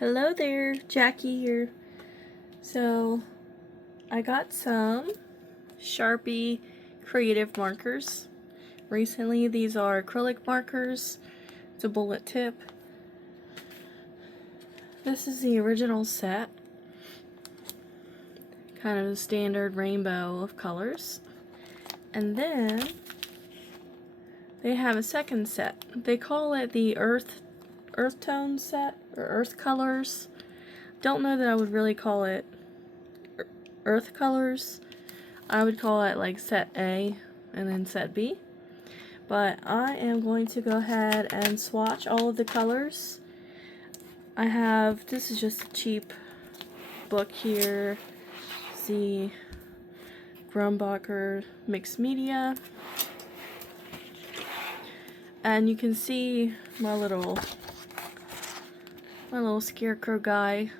Hello there, Jackie here. So, I got some Sharpie creative markers. Recently, these are acrylic markers. It's a bullet tip. This is the original set. Kind of a standard rainbow of colors. And then, they have a second set. They call it the earth tone set, or earth colors. Don't know that I would really call it earth colors. I would call it like set A and then set B. But I am going to go ahead and swatch all of the colors. This is just a cheap book here. The Grumbacher Mixed Media. And you can see my little scarecrow guy.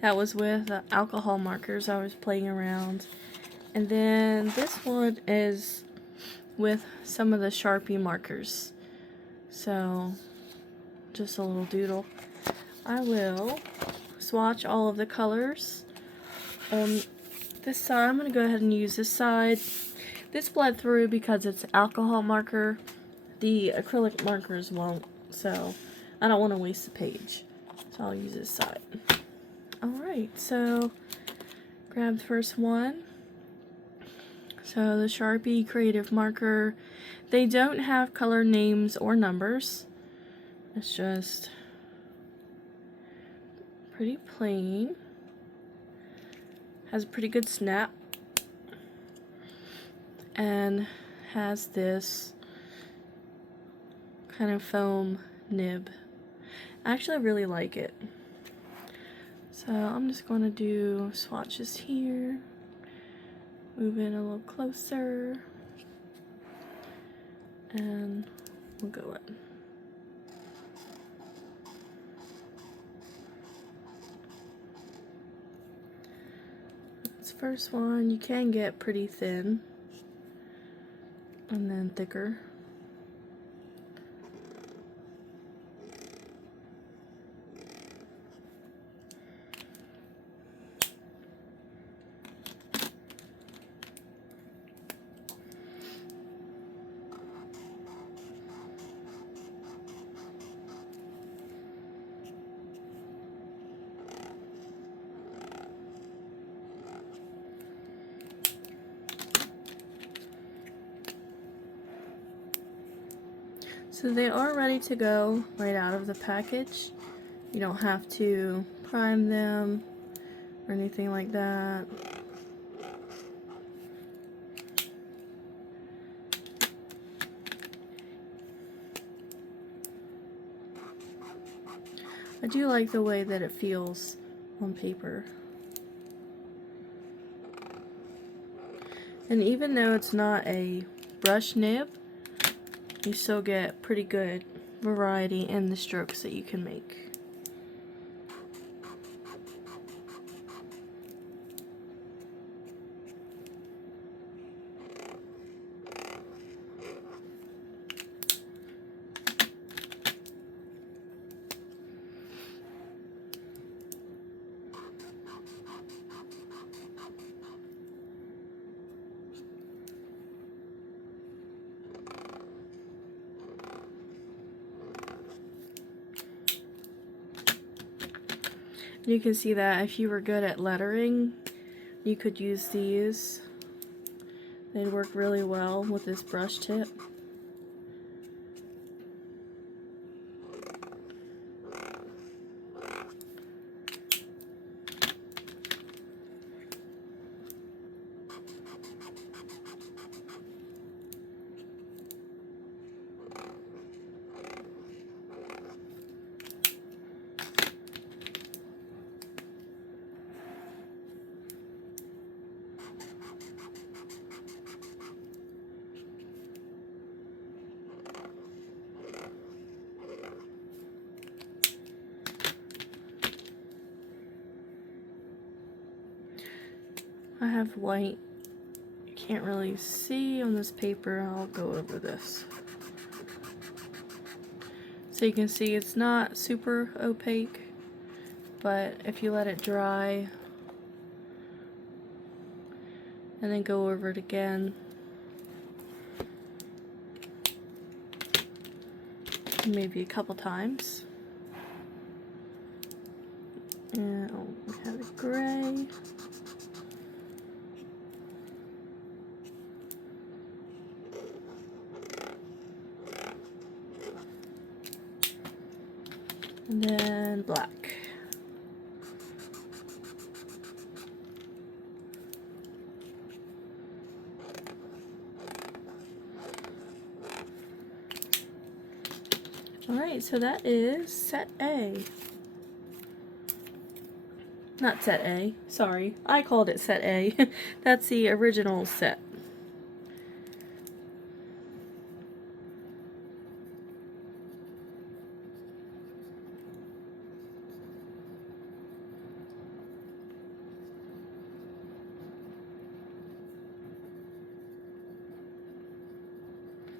That was with alcohol markers. I was playing around. And then this one is with some of the Sharpie markers. So, just a little doodle. I will swatch all of the colors. This side, I'm going to go ahead and use this side. This bled through because it's alcohol marker. The acrylic markers won't, so I don't want to waste the page. So I'll use this side. Alright, so grab the first one. So the Sharpie creative marker, they don't have color names or numbers. It's just pretty plain. Has a pretty good snap. And has this kind of foam nib. I actually really like it. So I'm just going to do swatches here. Move in a little closer. And we'll go in. This first one, you can get pretty thin. And then thicker. So they are ready to go right out of the package. You don't have to prime them or anything like that. I do like the way that it feels on paper. And even though it's not a brush nib, you still get pretty good variety in the strokes that you can make. You can see that if you were good at lettering, you could use these. They'd work really well with this brush tip. I have white. You can't really see on this paper. I'll go over this. So you can see it's not super opaque. but if you let it dry and then go over it again, maybe a couple times. And we have a gray. And then black. Alright, so that is set A. Not set A, sorry. I called it set A. That's the original set.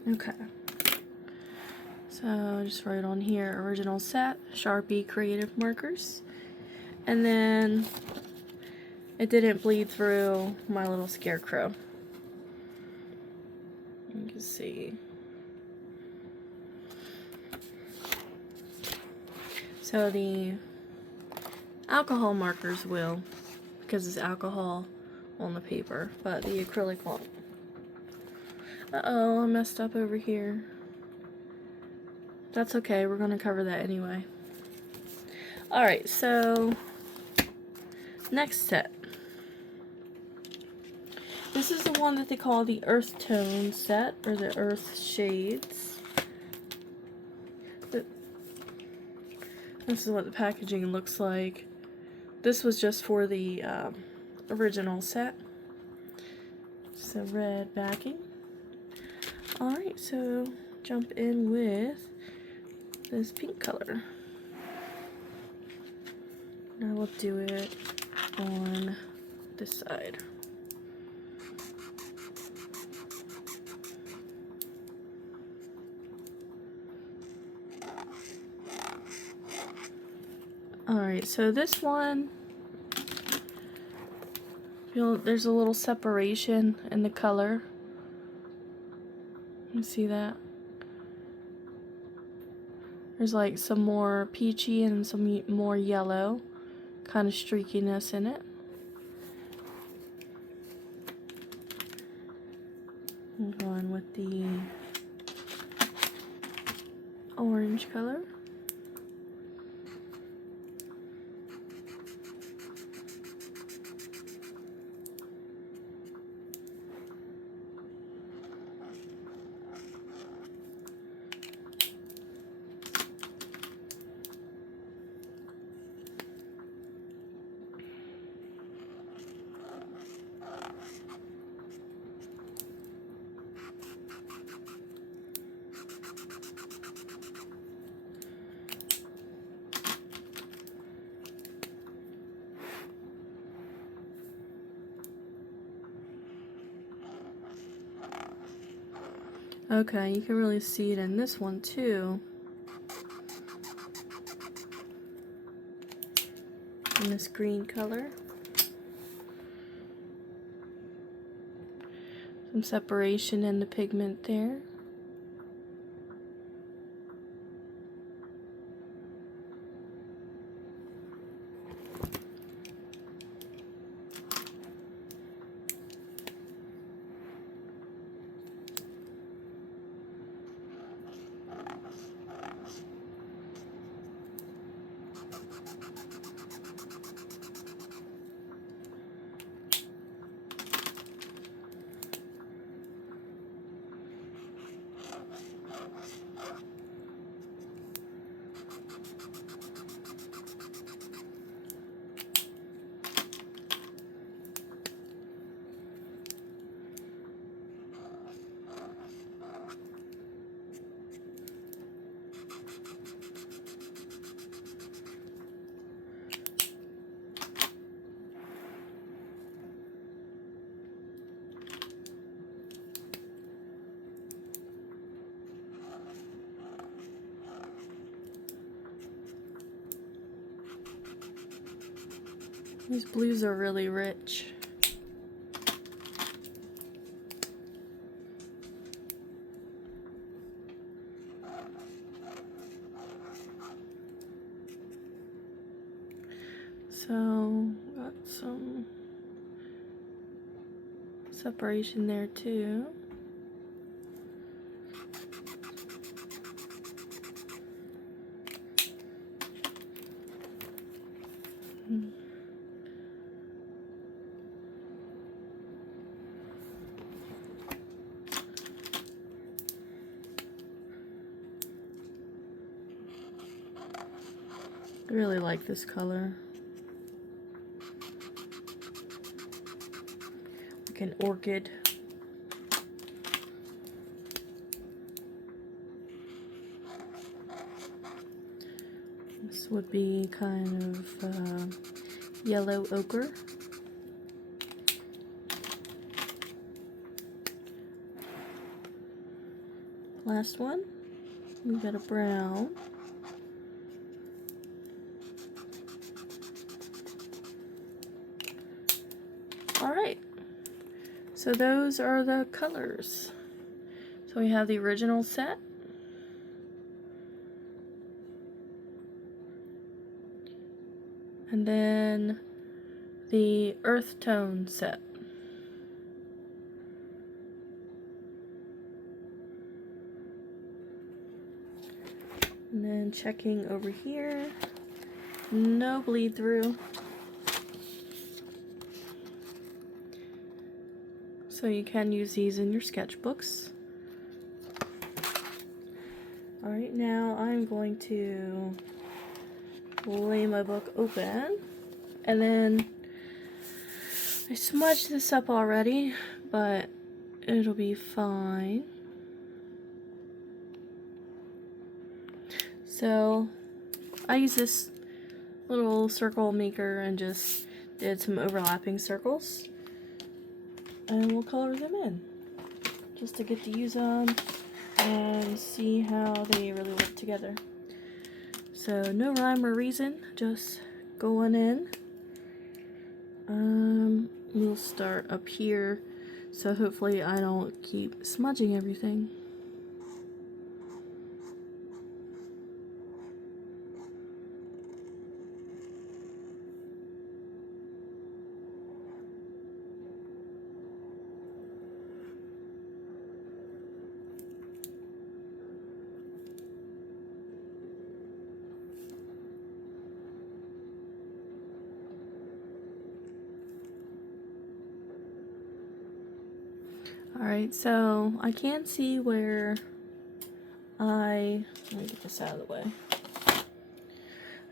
Okay. So just write on here, original set, Sharpie creative markers. And then it didn't bleed through my little scarecrow. You can see. So the alcohol markers will, because it's alcohol on the paper, but the acrylic won't. Uh-oh, I messed up over here. That's okay, we're gonna cover that anyway. Alright, so next set. This is the one that they call the Earth Tone set, or the Earth Shades. This is what the packaging looks like. This was just for the original set. So red backing. Alright, so jump in with this pink color. Now we'll do it on this side. Alright, so this one, there's a little separation in the color. You see that? There's like some more peachy and some more yellow kind of streakiness in it. I'm going with the orange color. Okay, you can really see it in this one too. In this green color. Some separation in the pigment there. These blues are really rich. So, got some separation there too. I really like this color. Like an orchid. This would be kind of yellow ochre. Last one, we got a brown. Alright, so those are the colors. So we have the original set. And then the earth tone set. And then checking over here, no bleed through. So you can use these in your sketchbooks. Alright, now I'm going to lay my book open. And then I smudged this up already, but it'll be fine. So I use this little circle maker and just did some overlapping circles. And we'll color them in just to get to use them and see how they really work together. So no rhyme or reason, just going in. We'll start up here, so hopefully I don't keep smudging everything. Alright, so I can see where let me get this out of the way. I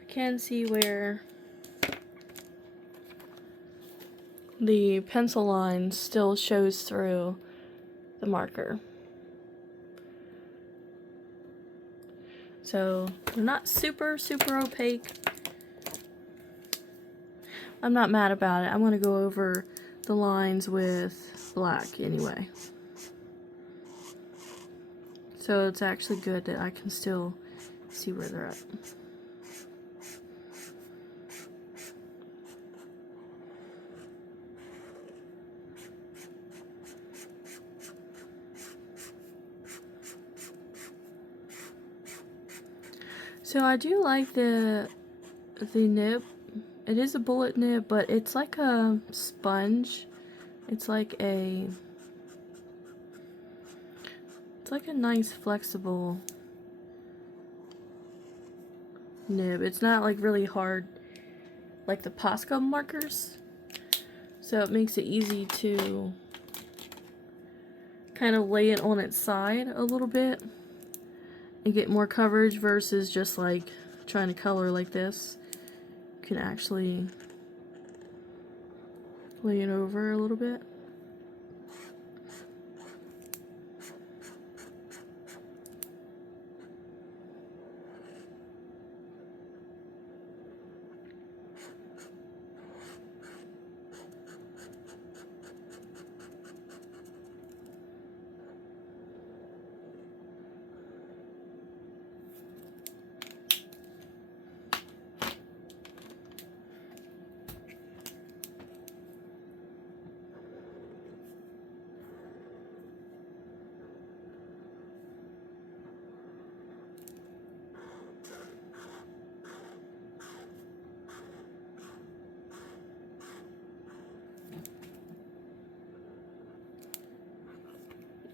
can see where the pencil line still shows through the marker. So they're not super opaque. I'm not mad about it. I'm going to go over the lines with black anyway. So it's actually good that I can still see where they're at. So I do like the nib. It is a bullet nib, but it's like a sponge. It's like a nice flexible nib. It's not like really hard like the Posca markers. So it makes it easy to kind of lay it on its side a little bit and get more coverage versus just like trying to color like this. You can actually lay it over a little bit.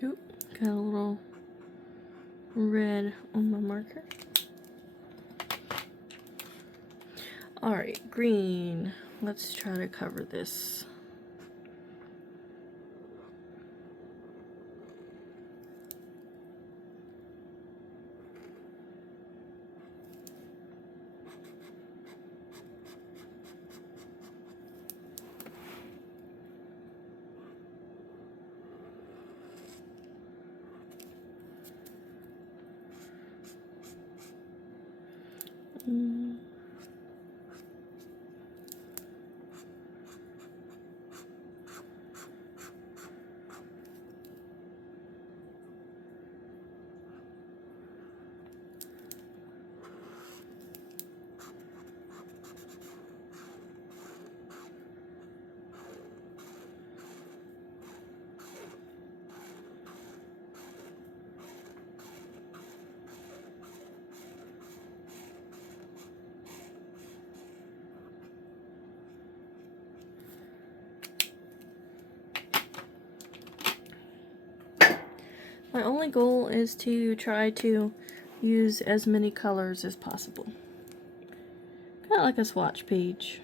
Oop, got a little red on my marker. Alright, green. Let's try to cover this. My only goal is to try to use as many colors as possible. Kind of like a swatch page.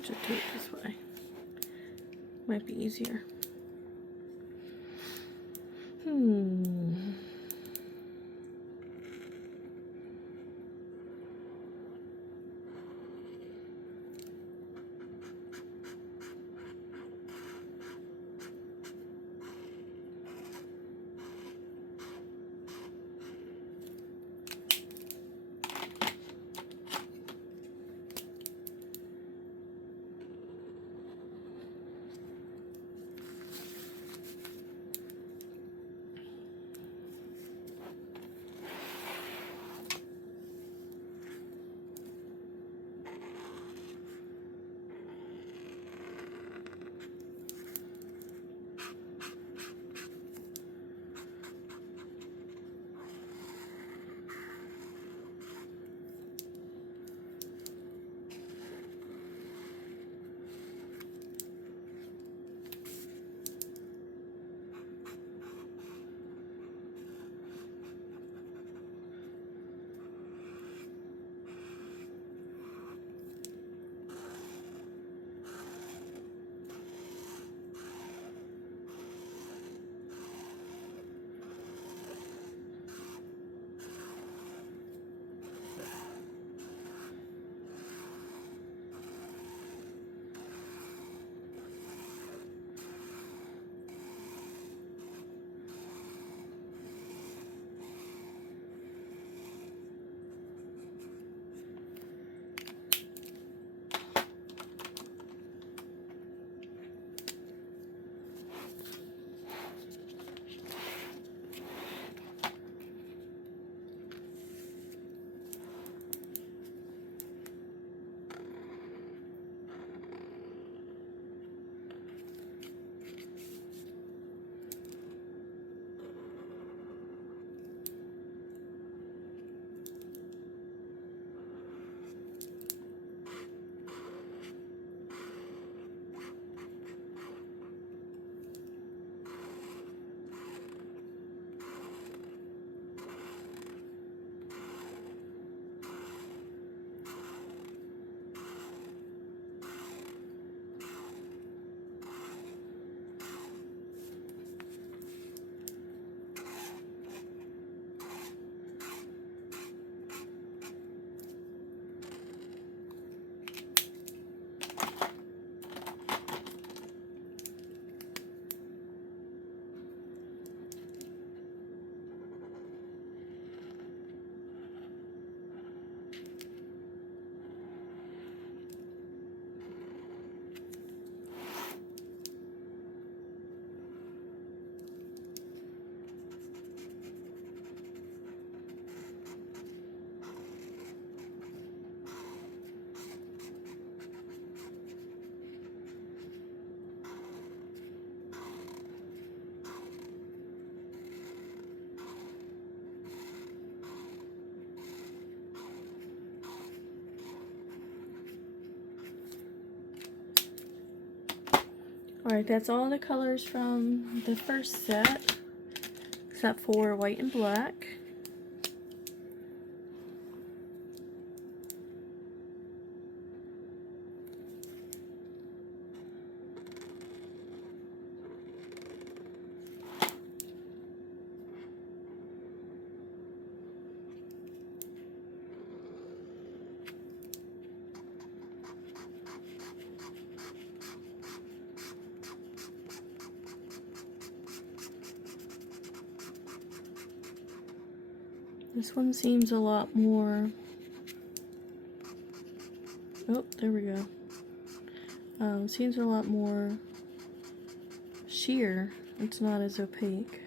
Just do it this way. Might be easier. Alright, that's all the colors from the first set, except for white and black. This one seems a lot more, oh, there we go. Seems a lot more sheer. It's not as opaque.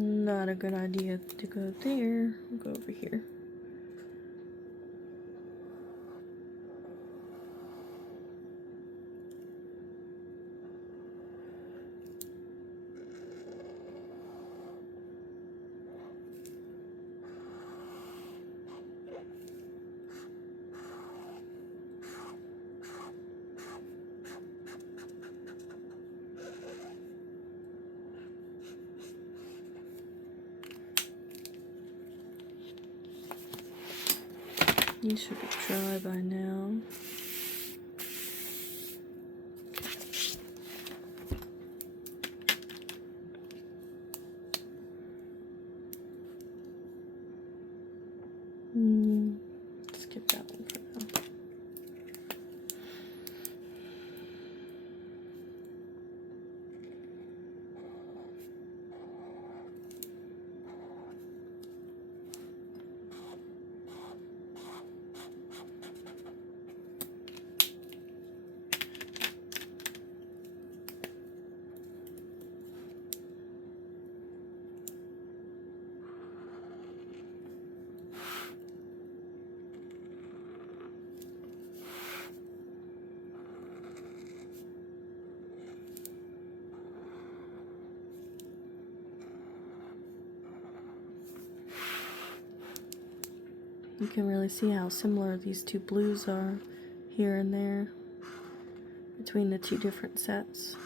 Not a good idea to go there. I'll go over here. You should be dry by now. Skip that one for now. You can really see how similar these two blues are here and there between the two different sets.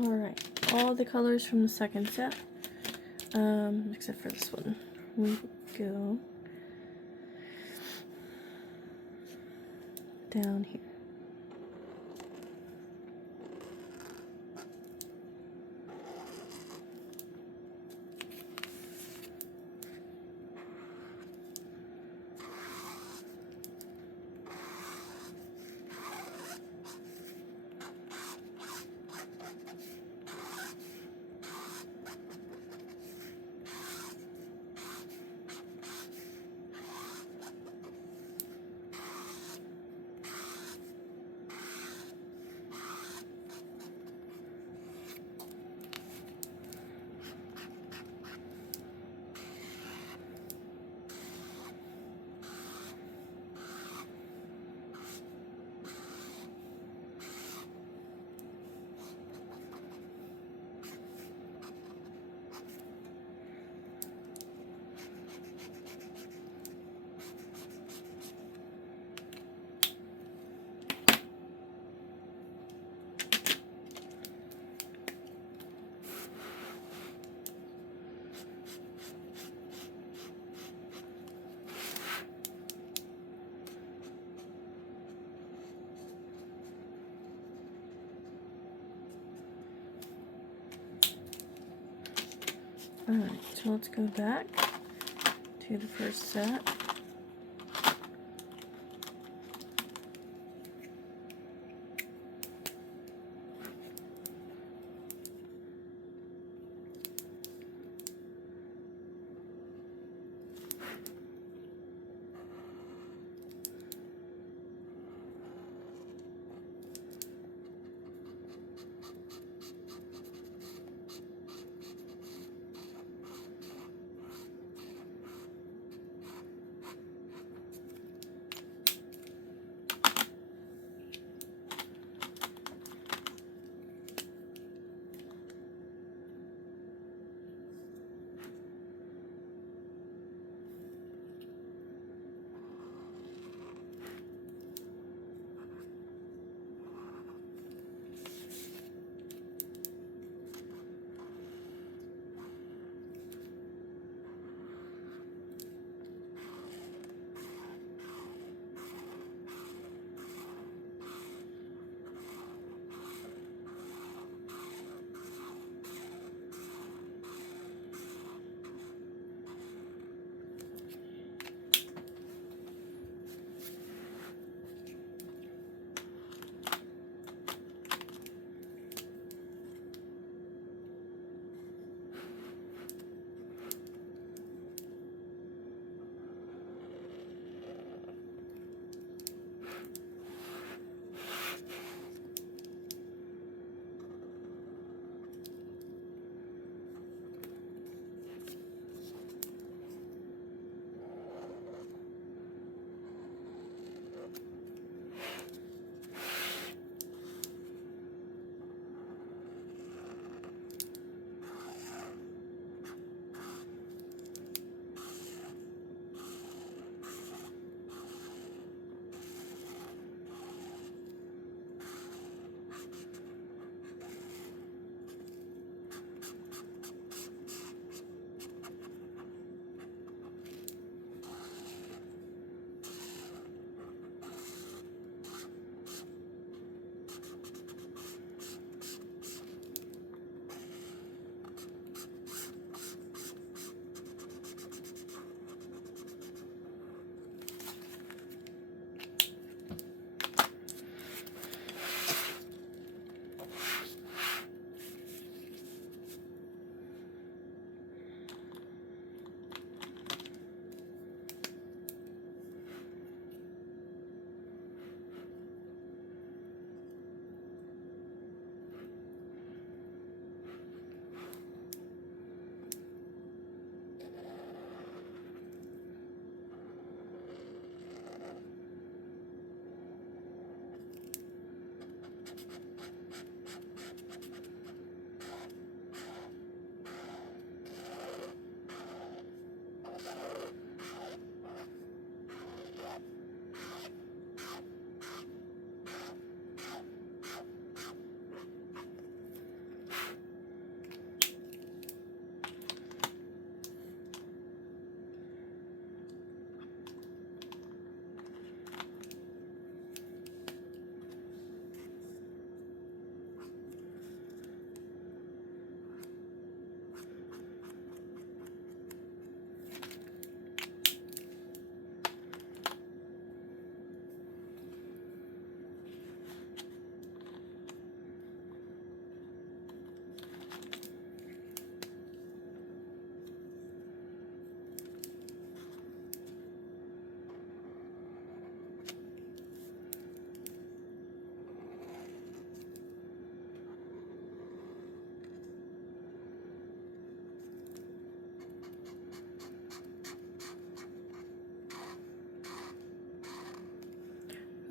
Alright, all the colors from the second set, except for this one. We go down here. Alright, so let's go back to the first set.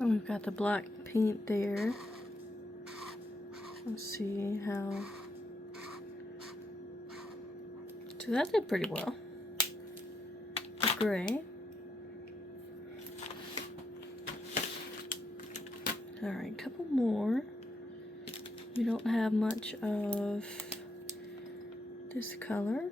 And we've got the black paint there. Let's see how... So that did pretty well. The gray. Alright, a couple more. We don't have much of this color.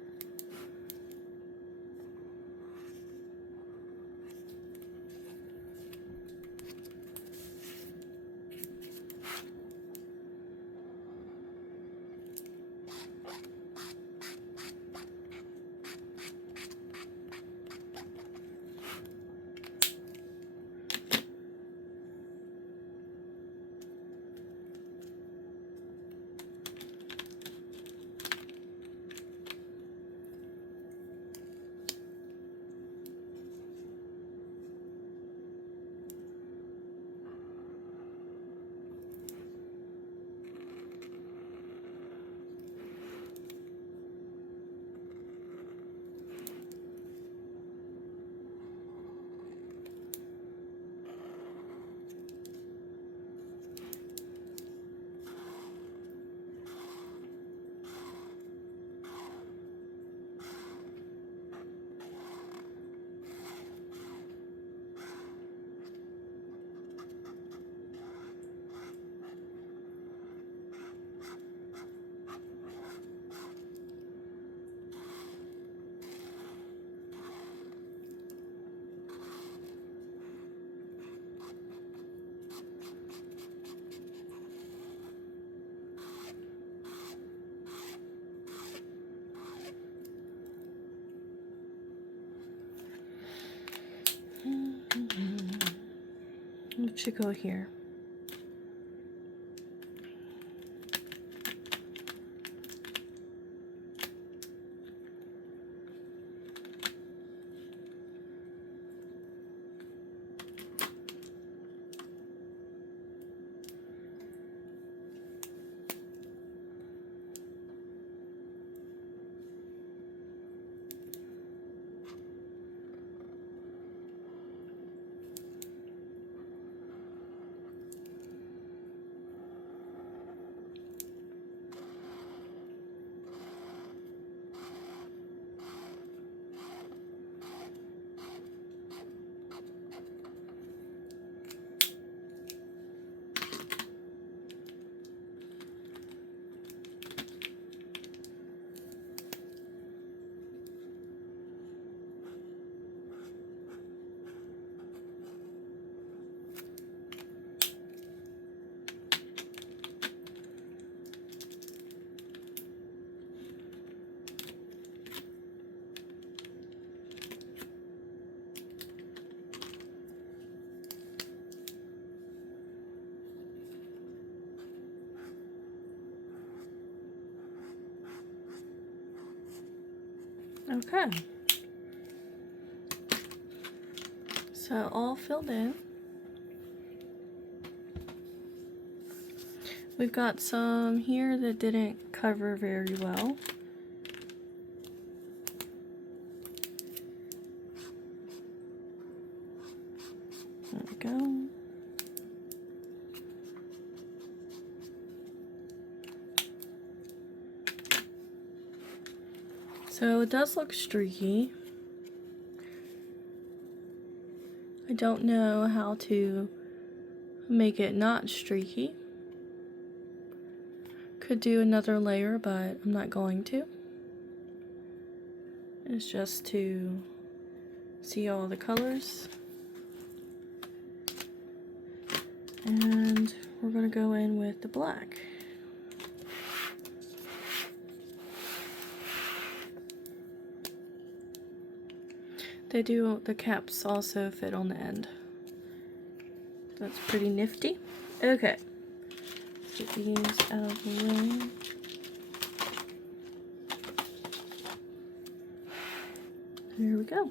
It should go here. Okay. So all filled in. We've got some here that didn't cover very well. There we go. So it does look streaky. I don't know how to make it not streaky. Could do another layer, but I'm not going to. It's just to see all the colors. And we're going to go in with the black. They do, the caps also fit on the end. That's pretty nifty. Okay. Get these out of the way. There we go.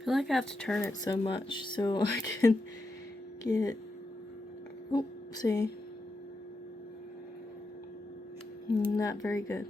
I feel like I have to turn it so much so I can get, oh, see, not very good.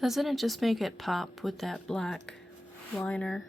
Doesn't it just make it pop with that black liner?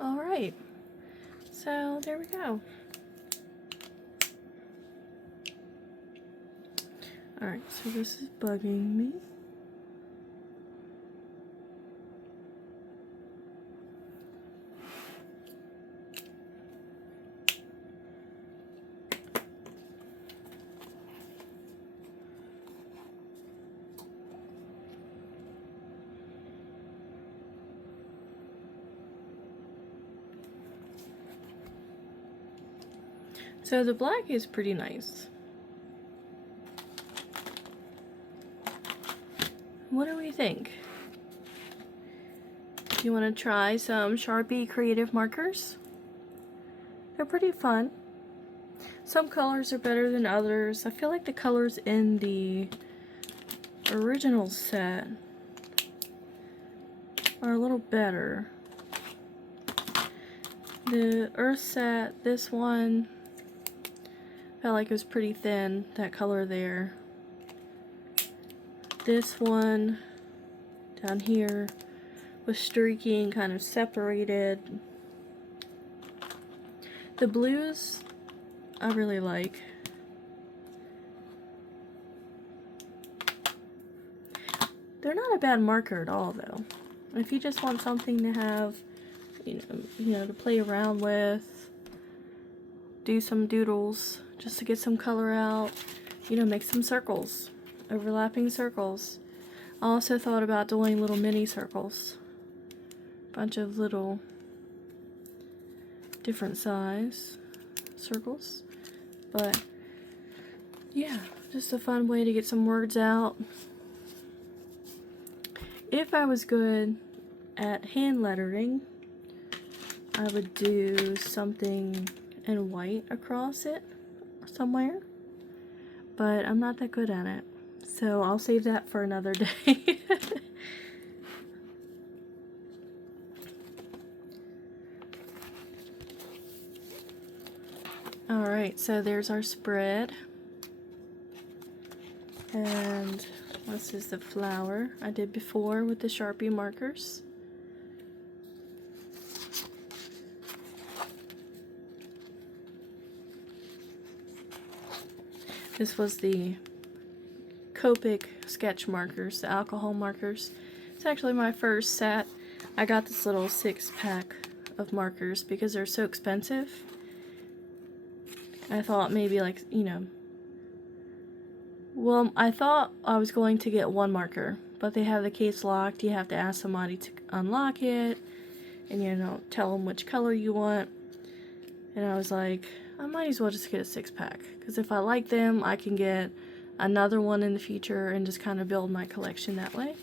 Alright, so there we go. Alright, so this is bugging me. So the black is pretty nice. What do we think? Do you want to try some Sharpie creative markers? They're pretty fun. Some colors are better than others. I feel like the colors in the original set are a little better. The Earth set, this one, felt like it was pretty thin, that color there. this one down here was streaky and kind of separated. The blues I really like. They're not a bad marker at all, though. If you just want something to have, you know, to play around with, do some doodles, just to get some color out, you know, make some circles, overlapping circles. I also thought about doing little mini circles, bunch of little different size circles, but yeah, just a fun way to get some words out. If I was good at hand lettering, I would do something in white across it somewhere, but I'm not that good at it, so I'll save that for another day. Alright, so there's our spread, and this is the flower I did before with the Sharpie markers. This was the Copic sketch markers, the alcohol markers. It's actually my first set. I got this little 6-pack of markers because they're so expensive. I thought maybe, like, you know, well, I thought I was going to get one marker, but they have the case locked. You have to ask somebody to unlock it, and, you know, tell them which color you want. And I was like, I might as well just get a 6-pack, because if I like them, I can get another one in the future and just kind of build my collection that way.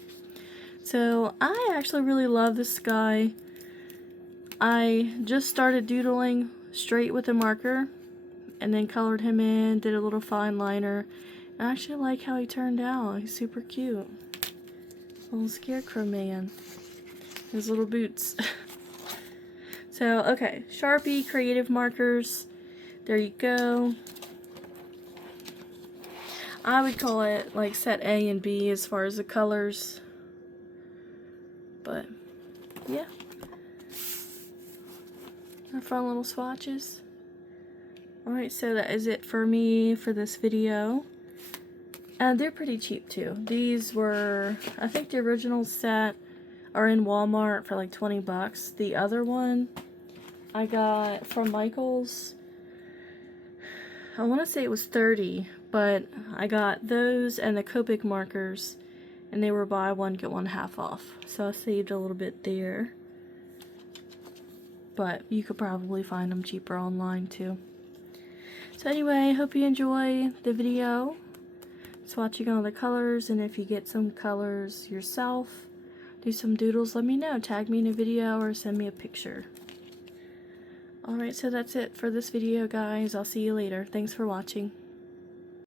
So I actually really love this guy. I just started doodling straight with a marker and then colored him in, did a little fine liner. I actually like how he turned out. He's super cute. Little scarecrow man. His little boots. So, okay, Sharpie creative markers. There you go. I would call it like set A and B as far as the colors. But, yeah. Our fun little swatches. Alright, so that is it for me for this video. And they're pretty cheap too. These were, I think the original set are in Walmart for like 20 bucks. The other one I got from Michael's, I want to say it was 30, but I got those and the Copic markers, and they were buy one get one half off. So I saved a little bit there. But you could probably find them cheaper online too. So anyway, hope you enjoy the video. Swatching all the colors, and if you get some colors yourself, do some doodles, let me know. Tag me in a video or send me a picture. Alright, so that's it for this video, guys. I'll see you later. Thanks for watching.